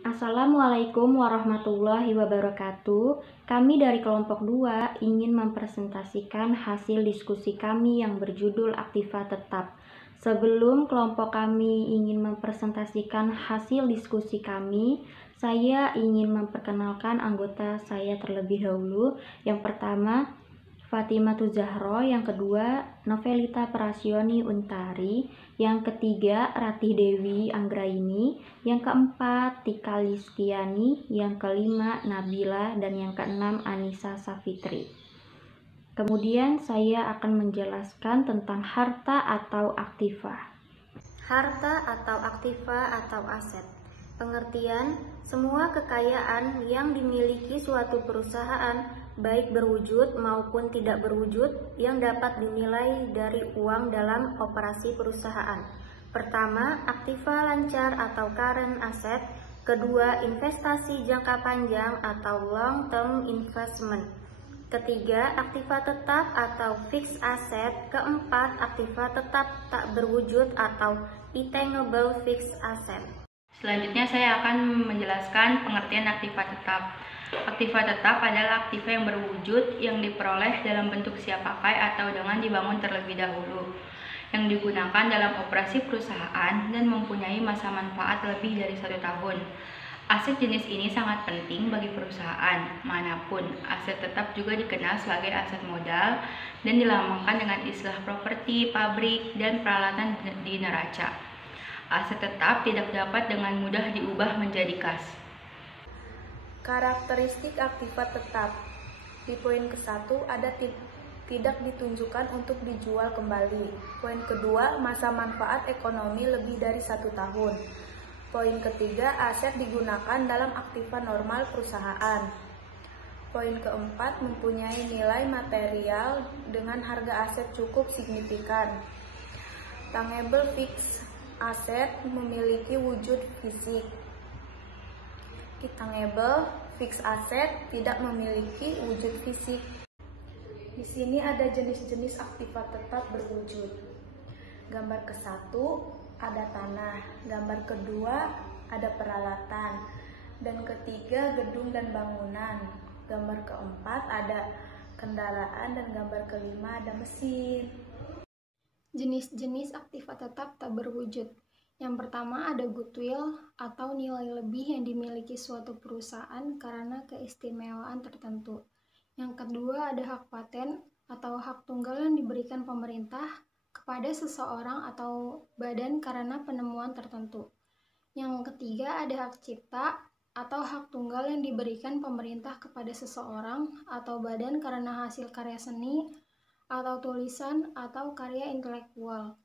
Assalamualaikum warahmatullahi wabarakatuh. Kami dari kelompok 2 ingin mempresentasikan hasil diskusi kami yang berjudul Aktiva Tetap. Sebelum kelompok kami ingin mempresentasikan hasil diskusi kami, saya ingin memperkenalkan anggota saya terlebih dahulu. Yang pertama, Fatimah Zahro, yang kedua Novelita Prasioni Untari, yang ketiga Ratih Dewi Anggraini, yang keempat Tika Listiani, yang kelima Nabila, dan yang keenam Anissa Safitri. Kemudian saya akan menjelaskan tentang harta atau aktiva. Harta atau aktiva atau aset. Pengertian, semua kekayaan yang dimiliki suatu perusahaan, baik berwujud maupun tidak berwujud, yang dapat dinilai dari uang dalam operasi perusahaan. Pertama, aktiva lancar atau current asset. Kedua, investasi jangka panjang atau long term investment. Ketiga, aktiva tetap atau fixed asset. Keempat, aktiva tetap tak berwujud atau intangible fixed asset. Selanjutnya saya akan menjelaskan pengertian aktiva tetap. Aktiva tetap adalah aktiva yang berwujud yang diperoleh dalam bentuk siap pakai atau dengan dibangun terlebih dahulu, yang digunakan dalam operasi perusahaan dan mempunyai masa manfaat lebih dari 1 tahun. Aset jenis ini sangat penting bagi perusahaan manapun. Aset tetap juga dikenal sebagai aset modal dan dilambangkan dengan istilah properti, pabrik, dan peralatan di neraca. Aset tetap tidak dapat dengan mudah diubah menjadi kas. Karakteristik aktiva tetap. Di poin ke-1 ada tidak ditunjukkan untuk dijual kembali. Poin kedua, masa manfaat ekonomi lebih dari 1 tahun. Poin ketiga, aset digunakan dalam aktiva normal perusahaan. Poin keempat, mempunyai nilai material dengan harga aset cukup signifikan. Tangible fixed aset memiliki wujud fisik. Intangible fixed asset tidak memiliki wujud fisik. Di sini ada jenis-jenis aktiva tetap berwujud. Gambar ke-1 ada tanah, gambar kedua ada peralatan, dan ketiga gedung dan bangunan. Gambar keempat ada kendaraan, dan gambar kelima ada mesin. Jenis-jenis aktiva tetap tak berwujud. Yang pertama ada goodwill atau nilai lebih yang dimiliki suatu perusahaan karena keistimewaan tertentu. Yang kedua ada hak paten atau hak tunggal yang diberikan pemerintah kepada seseorang atau badan karena penemuan tertentu. Yang ketiga ada hak cipta atau hak tunggal yang diberikan pemerintah kepada seseorang atau badan karena hasil karya seni atau tulisan atau karya intelektual.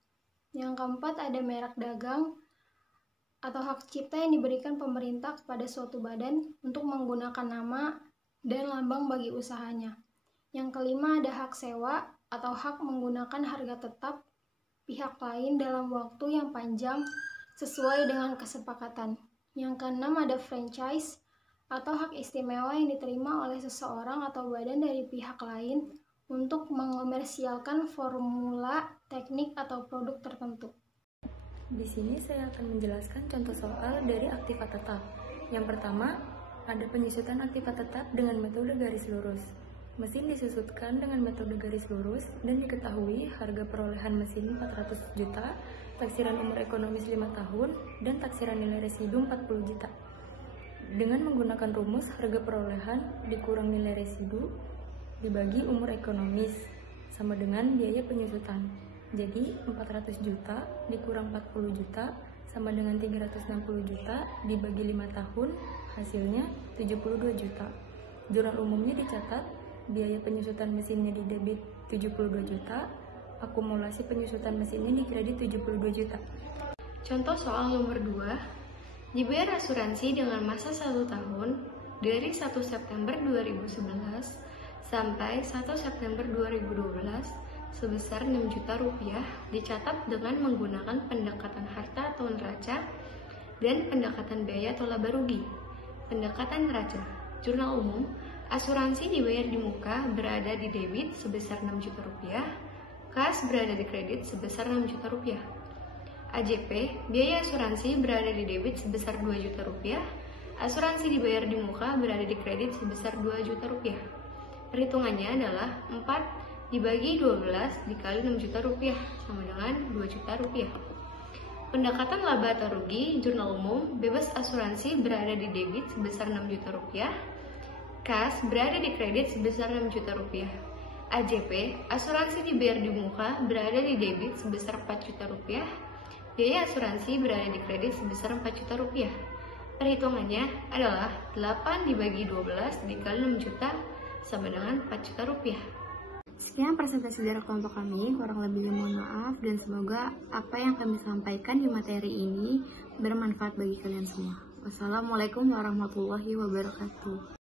Yang keempat ada merek dagang atau hak cipta yang diberikan pemerintah kepada suatu badan untuk menggunakan nama dan lambang bagi usahanya. Yang kelima ada hak sewa atau hak menggunakan harga tetap pihak lain dalam waktu yang panjang sesuai dengan kesepakatan. Yang keenam ada franchise atau hak istimewa yang diterima oleh seseorang atau badan dari pihak lain untuk mengomersialkan formula, teknik, atau produk tertentu. Di sini saya akan menjelaskan contoh soal dari aktiva tetap. Yang pertama, ada penyusutan aktiva tetap dengan metode garis lurus. Mesin disusutkan dengan metode garis lurus dan diketahui harga perolehan mesin 400 juta, taksiran umur ekonomis 5 tahun, dan taksiran nilai residu 40 juta. Dengan menggunakan rumus harga perolehan dikurang nilai residu dibagi umur ekonomis sama dengan biaya penyusutan. Jadi 400 juta dikurang 40 juta sama dengan 360 juta dibagi 5 tahun, hasilnya 72 juta. Jurnal umumnya dicatat, biaya penyusutan mesinnya di debit 72 juta, akumulasi penyusutan mesinnya di kredit 72 juta. Contoh soal nomor 2, dibayar asuransi dengan masa 1 tahun dari 1 September 2011 sampai 1 September 2012 sebesar 6 juta rupiah, dicatat dengan menggunakan pendekatan harta atau neraca dan pendekatan biaya atau laba rugi. Pendekatan neraca, jurnal umum, asuransi dibayar di muka berada di debit sebesar 6 juta rupiah, kas berada di kredit sebesar 6 juta rupiah. AJP, biaya asuransi berada di debit sebesar 2 juta rupiah, Asuransi dibayar di muka berada di kredit sebesar 2 juta rupiah. Perhitungannya adalah 4 dibagi 12 dikali 6 juta rupiah sama dengan 2 juta rupiah. Pendekatan laba atau rugi, jurnal umum, bebas asuransi berada di debit sebesar 6 juta rupiah. Kas berada di kredit sebesar 6 juta rupiah. AJP, asuransi dibayar di muka, berada di debit sebesar 4 juta rupiah. Biaya asuransi berada di kredit sebesar 4 juta rupiah. Perhitungannya adalah 8 dibagi 12 dikali 6 juta sama dengan 4 juta rupiah. Sekian presentasi dari kelompok kami, kurang lebihnya mohon maaf dan semoga apa yang kami sampaikan di materi ini bermanfaat bagi kalian semua. Wassalamualaikum warahmatullahi wabarakatuh.